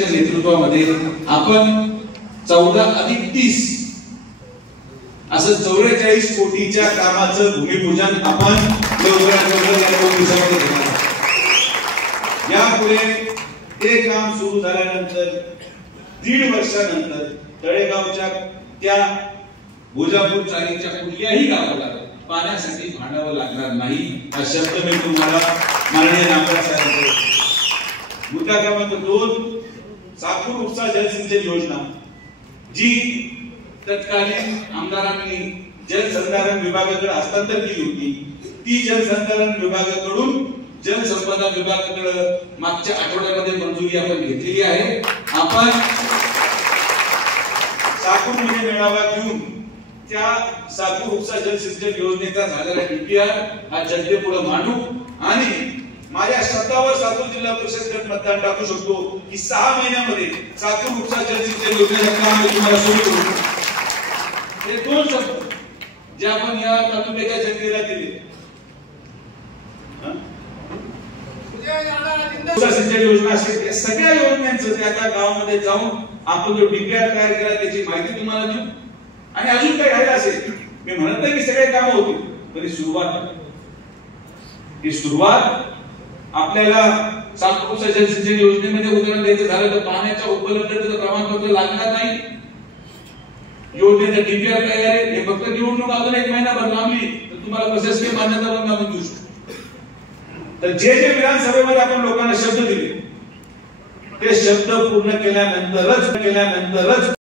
यांच्या नेतृत्वामध्ये आपण 14+30 असं 44 कोटीच्या कामाचं भूमिपूजन आपण लवकरात लवकर या 2 दिवसामध्ये घेणार आहोत। यापुढे ते काम सुरू झाल्यानंतर 1.5 वर्षानंतर तळेगावच्या त्या भोजापूर चाळीच्या कुठल्याही गावाला पाण्यासाठी भांडावं लागणार नाही हा शब्द मी तुम्हाला माननीय नामदार साहेबांकडे। मुद्दा क्रमांक 2 साकूर उपसा जलसिंचन योजना जी तत्कालीन आमदारांनी जलसंधारण विभागाकडे हस्तांतर केली होती ती जलसंधारण विभागाकडून जलसंपदा विभागाकडे मागच्या आठवड्यामध्ये मंजुरी आपण घेतलेली आहे। आपण साकूर मध्ये मेळावा घेऊन त्या साकूर उपसा जलसिंचन योजनेचा झालेला डीपीआर हा जनतेपुढे मांडू आणि माझ्या शब्दावर साकूर जिल्हा परिषद गट मतदान टाकू शकतो की 6 महिन्यामध्ये साकूर उपसा जलसिंचन योजनेचं काम तुम्हाला सुरू करू। हे 2 शब्द जे आपण या तालुक्याच्या जनतेला दिले सिंचन योजना असेल सगळ्या योजनांचं त्या त्या गावामध्ये जाऊन आपण जो डीपीआर तयार केला त्याची माहिती तुम्हाला देऊ आणि अजून काही राहिलं असेल मी म्हणत नाही की सगळे कामं होतील पण ही सुरुवात आपल्याला साकूर उपसा जलसिंचन योजनेमध्ये उदाहरण द्यायचं झालं तर पाण्याच्या उपलब्धतेचं प्रमाणपत्र लागणार नाही। योजनेचं डीपीआर तयार आहे हे फक्त निवडणूक अजून 1 महिनाभर लांबली तर तुम्हाला प्रशासकीय मान्यता पण आपण देऊ शकतो। तर जे विधानसभेमध्ये आपण लोकांना शब्द दिले ते शब्द पूर्ण केल्यानंतरच